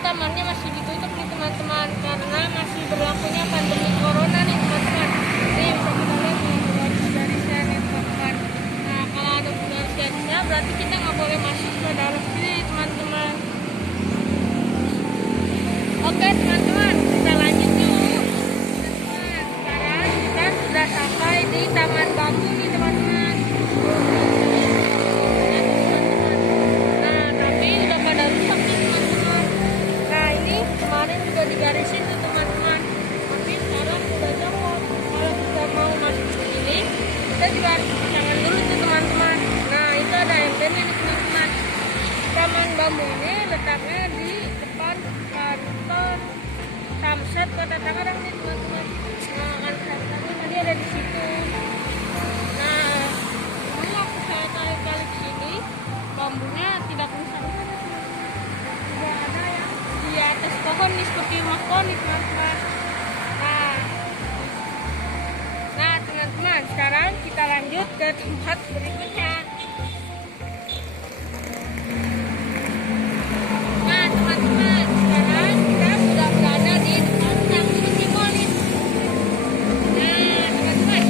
Tamannya masih ditutup nih teman-teman karena masih berlakunya pandemi corona nih teman-teman. Nih bisa kita lihat nih dari sini teman-teman. Nah kalau ada garis-garisnya berarti kita nggak boleh masuk ke dalam sini teman-teman. Oke teman-teman, kita lanjut yuk. Nah, sekarang kita sudah sampai di Taman Bambu nih teman-teman. Nah tapi udah pada rusak nih teman-teman. Nah ini kemarin juga digarisin tuh teman-teman, tapi sekarang udah copot. Kalau kita mau masuk ke sini, kita juga harus jangan dulu tuh teman-teman. Nah itu ada emblemnya nih teman-teman. Taman Bambu ini letaknya di depan kantor Samsat Kota Tangerang nih teman-teman. Nah kantor Samsatnya tadi ada di situ. Nah dulu waktu saya kali ke sini, bambunya tidak rusak. Tidak ada yang di atas pohon nih seperti rumah pohon nih teman-teman. Nah teman-teman, sekarang kita lanjut ke tempat berikutnya. Nah teman-teman, sekarang kita sudah berada di depan Tang City Mall nih. Nah teman-teman,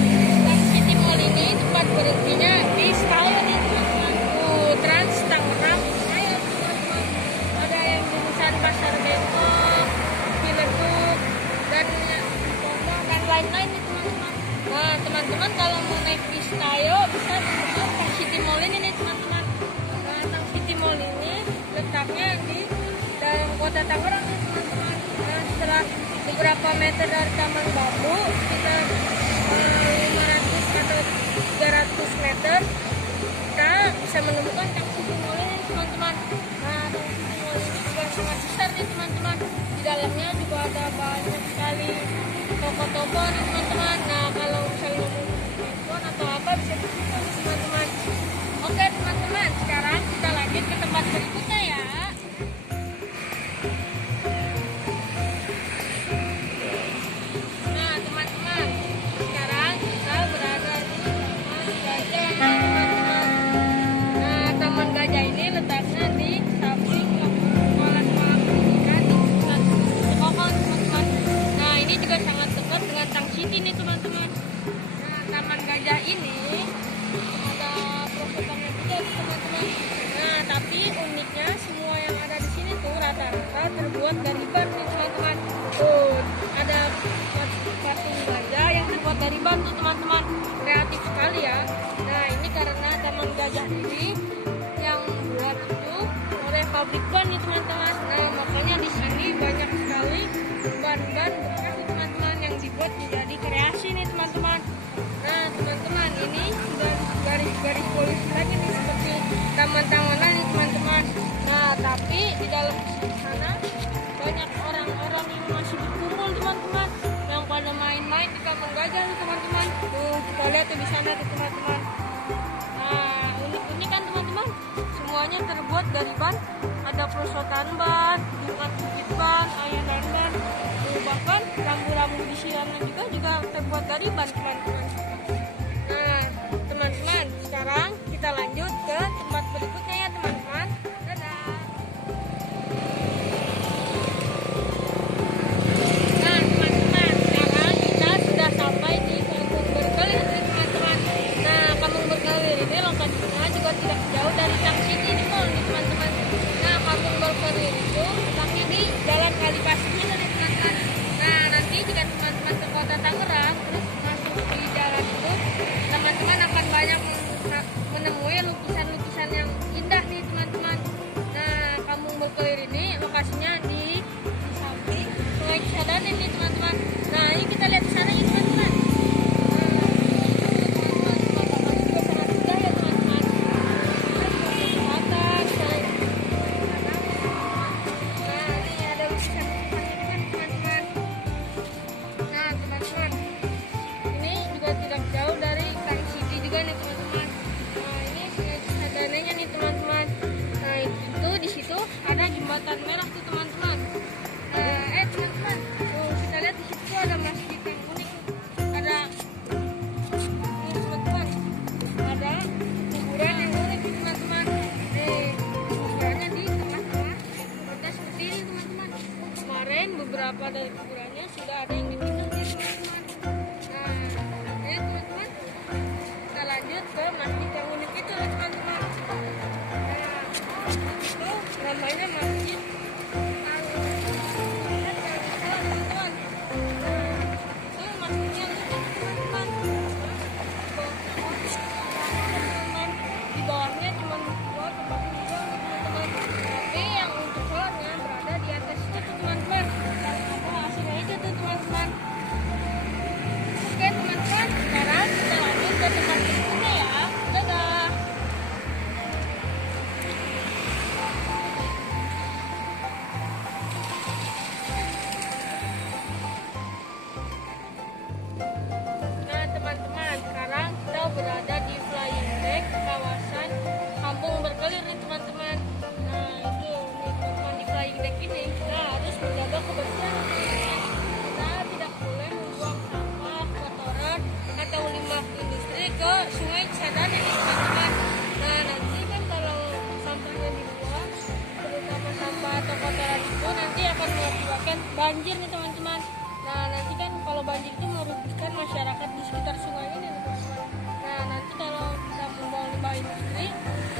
Tang City Mall ini tempat berhentinya di stasiun nih teman-teman. Trans Tangerang. Ayo teman-teman, ada yang jurusan Pasar Depok, Ciledug, dan Pondok dan lain-lain nih teman-teman. Nah teman-teman kalau mau naik bis Tayo bisa masuk Tang City Mall ini nih teman-teman. Nah Tang City Mall ini letaknya di dalam kota Tangerang nih teman-teman. Nah setelah beberapa meter dari Taman Bambu, kita 500 atau 300 meter, kita bisa menemukan Tang City Mall ini teman-teman. Nah Tang City Mall ini juga sangat besar nih teman-teman. Di dalamnya juga ada banyak sekali toko-toko nih teman-teman. Nah kalau misalnya mau handphone atau apa bisa di situ nih teman-teman. Oke teman-teman, sekarang kita lanjut ke tempat berikutnya ya. Nah teman-teman, sekarang kita berada di Taman Gajah nih teman-teman. Nah Taman Gajah ini letaknya di samping sekolah-sekolah pendidikan di pusat Sekokon teman-teman. Nah ini juga sangat dekat dengan Tang City nih teman-teman. Nah Taman Gajah ini ada prospeknya juga nih teman-teman. Nah tapi uniknya semua yang ada di sini tuh rata-rata terbuat dari ban nih teman-teman. Tuh ada patung gajah yang terbuat dari ban tuh teman-teman. Kreatif sekali ya. Nah ini karena Taman Gajah ini yang buat itu oleh pabrik ban nih teman-teman. Nah makanya di sini banyak sekali ban-ban bekas nih teman-teman yang dibuat menjadi kreasi nih teman-teman. Nah teman-teman ini sudah garis-garis polisi lagi nih seperti taman-tamanan nih teman-teman. Nah tapi di dalam sana banyak orang-orang yang masih berkumpul teman-teman, yang pada main-main di Taman Gajah nih teman-teman. Tuh kita lihat tuh di sana tuh teman-teman. Nah unik-unik kan teman-teman, semuanya terbuat dari ban. Ada perosotan ban, bukan bukit ban, ayanan ban, bahkan rambu-rambu di sana juga terbuat dari ban teman-teman. Nah teman-teman, sekarang kita lanjut ke tempat berikutnya ya teman-teman. Dadah. Nah teman-teman, sekarang kita sudah sampai di Kampung Berkelir nih teman-teman. Nah Kampung Berkelir ini lokasinya juga tidak jauh dari Tang City Mall nih teman-teman. Nah Kampung Berkelir itu letaknya di Jalan Kalipasir nih teman-teman. Nah nanti jika teman-teman ke kota Tangerang terus masuk di jalan ke Sungai Cisadane nih teman-teman. Nah nanti kan kalau sampahnya dibuang, terutama sampah atau kotoran itu nanti akan mengakibatkan banjir nih teman-teman. Nah nanti kan kalau banjir itu merugikan masyarakat di sekitar sungai ini nih teman-teman. Nah nanti kalau kita membuang limbah industri,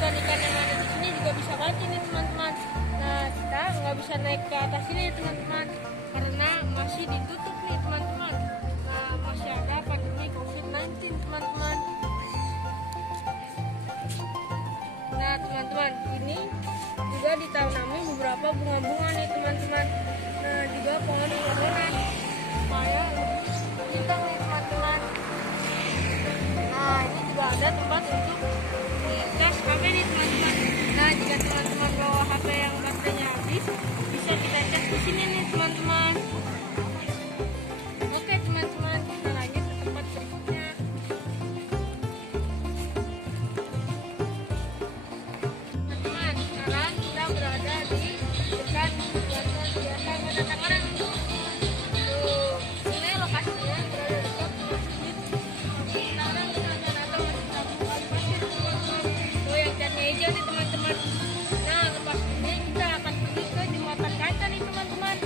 ikan-ikan yang ada di sini juga bisa mati nih teman-teman. Nah kita nggak bisa naik ke atas ini teman-teman karena masih ditutup nih teman-teman. Nah masih ada pandemi COVID-19 teman-teman. Nah teman-teman, ini juga ditanami beberapa bunga-bunga nih teman-teman. Nah juga pohon-pohonan supaya lebih indah nih teman-teman. Nah ini juga ada tempat untuk cas HP nih teman-teman. Nah jika teman-teman bawa HP yang baterainya habis, bisa kita cas di sini nih teman-teman. Oke teman-teman, kita lanjut ke tempat berikutnya. Teman-teman, sekarang kita berada di dekat biasa pada Tangerang. Tuh, ini lokasinya berada dekat masjid. Sekarang kita akan datang ke Kabupaten Pasir teman-teman. Tuh yang catnya hijau nih teman-teman. Nah lepas ini kita akan pergi ke jembatan kaca nih teman-teman.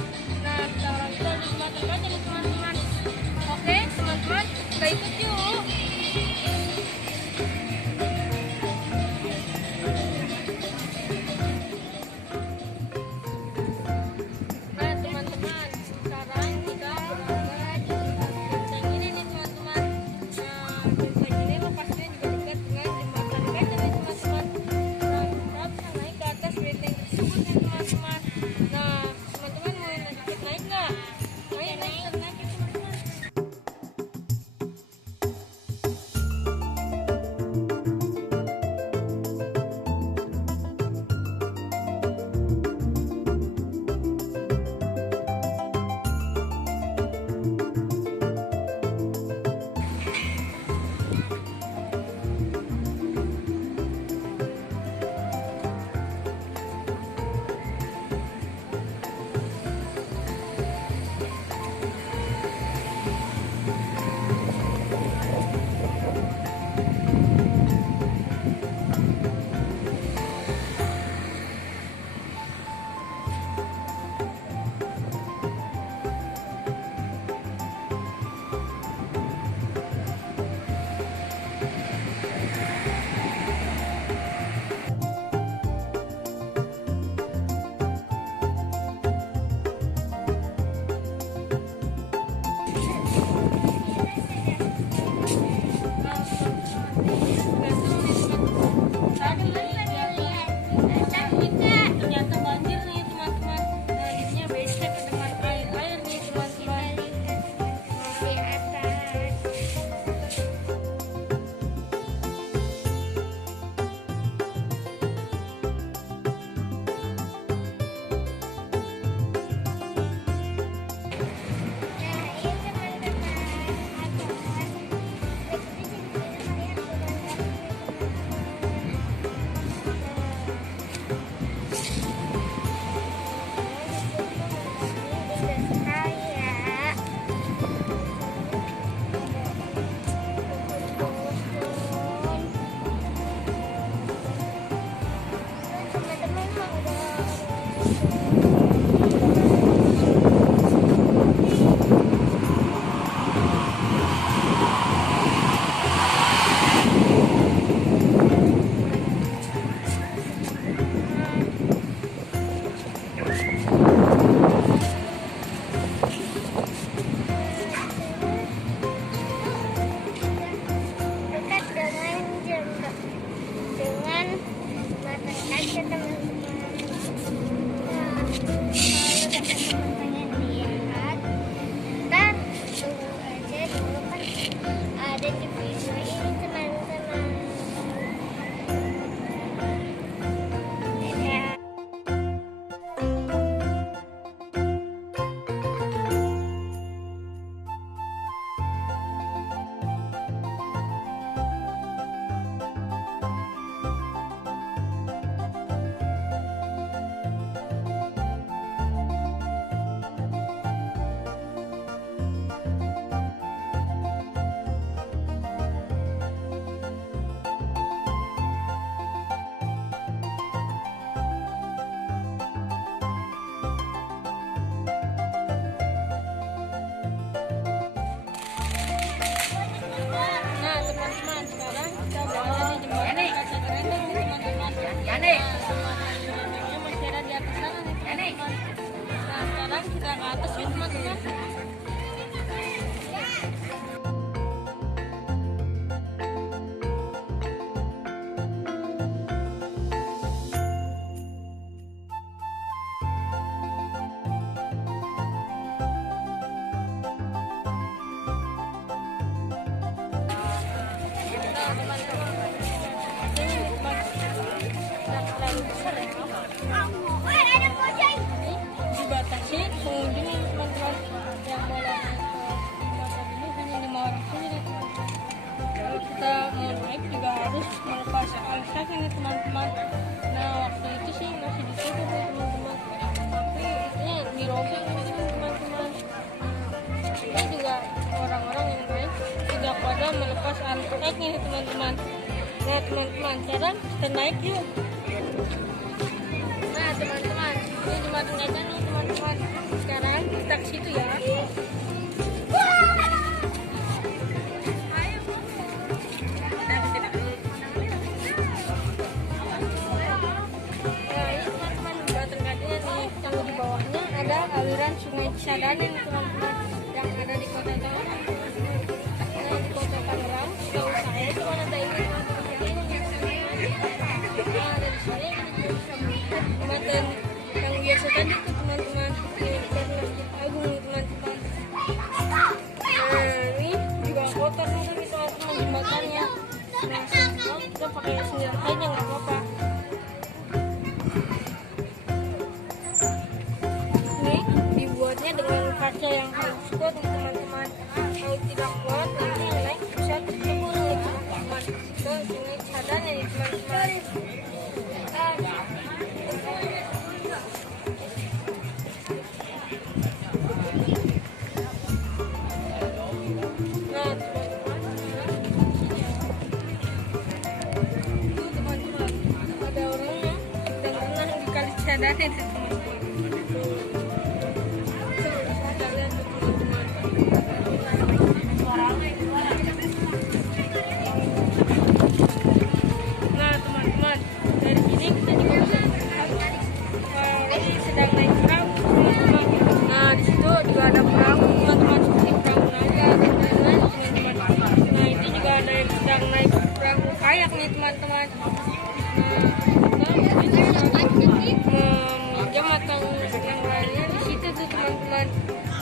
Nah, masih ada di atas sana nih teman-teman. Nah, sekarang kita ke atas yuk teman-teman. Dibatasi pengunjung yang teman-teman yang boleh naik ke motor ini hanya 5 orang saja nih teman-teman. Kalau kita mau naik juga harus melepas alas kaki nih teman-teman. Nah, waktu itu sih masih ditutup ya teman-teman, tapi itunya dirobek nih teman-teman. Ini juga orang-orang yang naik tidak pada melepas alas kaki nih teman-teman. Nah teman-teman, sekarang kita naik yuk. Nah teman-teman, ini jembatan gantung nih teman-teman. Sekarang kita ke situ ya. Nah ini teman-teman, jembatan gantungnya nih. Kalau di bawahnya ada aliran Sungai Cisadane nih teman-teman, yang ada di Kota Tangerang. Nah di Kota Tangerang, setahu saya cuma ada ini teman-teman. Nah dari sini kita bisa melihat jembatan yang biasa tadi tuh teman-teman, ini dari Masjid Agung nih teman-teman. Nah ini juga kotor nih teman-teman jembatannya. Nah sekarang kita pakai sendiri aja nggak apa-apa. Ini dibuatnya dengan kaca yang halus kuat nih teman-teman. Kalau tidak kuat nanti yang naik bisa tercebur nih teman-teman. Ke Sungai Cisadane nih teman-teman. Ada nih teman-teman. Kita lihat teman-teman. Nah teman-teman, dari sini kita juga bisa melihat kalau sedang naik perahu teman-teman. Nah di situ juga ada perahu teman-teman, seperti perahu naga dan lain-lain teman-teman. Nah itu juga ada yang sedang naik perahu kayak nih teman-teman. Meminjam atau yang lainnya di situ tuh teman-teman.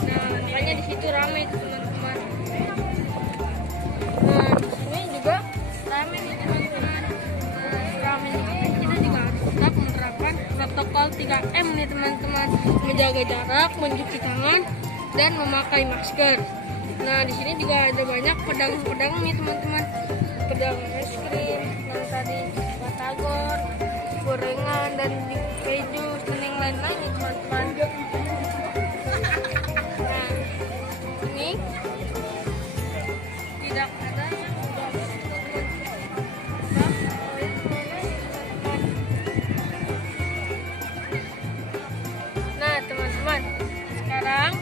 Nah makanya di situ ramai tuh teman-teman. Nah di sini juga ramai nih teman-teman. Ramai juga kita juga harus tetap menerapkan protokol 3M nih teman-teman, menjaga jarak, mencuci tangan, dan memakai masker. Nah di sini juga ada banyak pedagang-pedagang nih teman-teman, pedagang es krim, yang tadi batagor, gorengan, dan keju dan yang lain-lain nih teman-teman. Nah ini tidak ada yang udah nah teman-teman, sekarang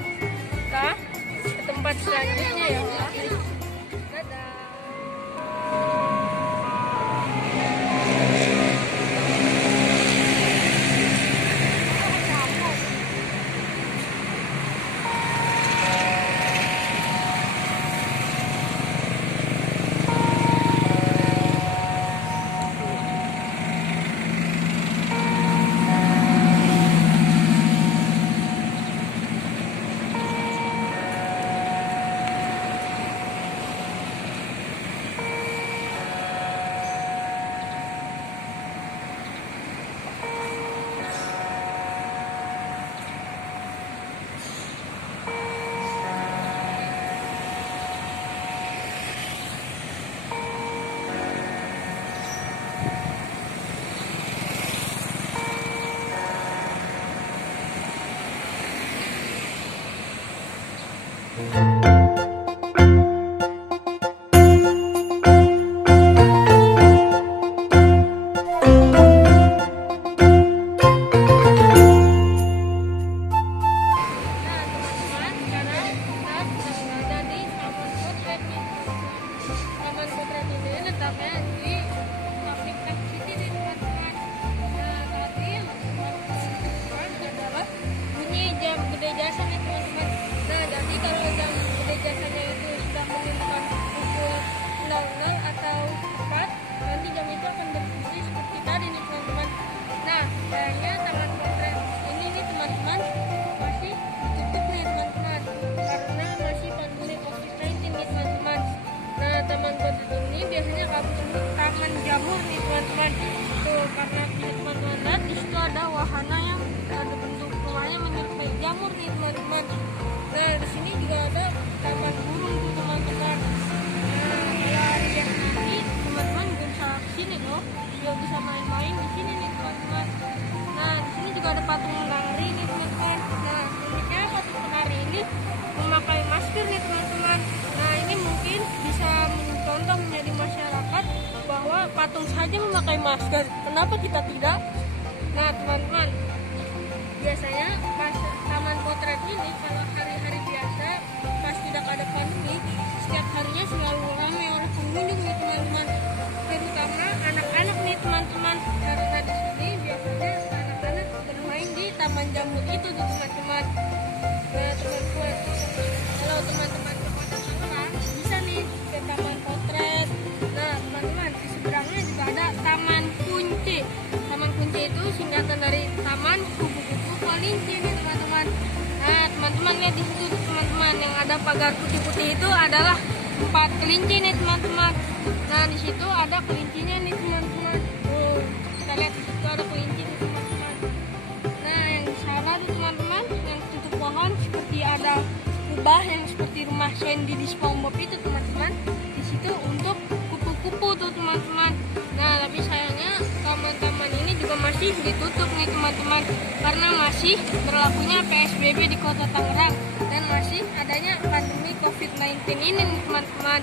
kita ke tempat selanjutnya ya. Dadah. Taman Potret ini letaknya di Sapik City nih teman-teman. jamur nih teman-teman. Tuh karena teman-teman lihat di situ ada wahana yang ada bentuk rumahnya menyerupai jamur nih teman-teman. Nah di sini juga ada taman burung tuh teman-teman. Nah kalau hari yang nanti teman-teman bisa kesini loh, juga bisa main-main di sini nih teman-teman. Nah di sini juga ada patung menari nih teman-teman. Nah uniknya patung menari ini memakai masker nih teman-teman. Nah ini mungkin bisa mencontoh menjadi masyarakat bahwa patung saja memakai masker, kenapa kita tidak? Nah teman-teman, biasanya pas taman potret ini kalau hari-hari biasa pas tidak ada pandemi, setiap harinya selalu ramai oleh pengunjung nih teman-teman, terutama anak-anak nih teman-teman, karena di sini biasanya anak-anak bermain di taman jamur itu tuh teman-teman. Nah teman-teman, kalau teman-teman ke Kota Tangerang bisa nih ke taman potret. Nah teman-teman, di seberangnya juga ada Taman Kunci. Taman Kunci itu singkatan dari Taman Kupu-Kupu Kelinci nih teman-teman. Nah teman-teman lihat di situ teman-teman, yang ada pagar putih-putih itu adalah 4 kelinci nih teman-teman. Nah di situ ada kelincinya nih teman-teman. Kita lihat di situ ada kelinci nih teman-teman. Nah yang di sana tuh teman-teman, yang tutup pohon seperti ada kubah yang seperti rumah Sandy di SpongeBob itu teman-teman. Di situ untuk kupu-kupu tuh teman-teman. Nah tapi sayangnya taman-taman ini juga masih ditutup nih teman-teman, karena masih berlakunya PSBB di Kota Tangerang dan masih adanya pandemi COVID-19 ini nih teman-teman.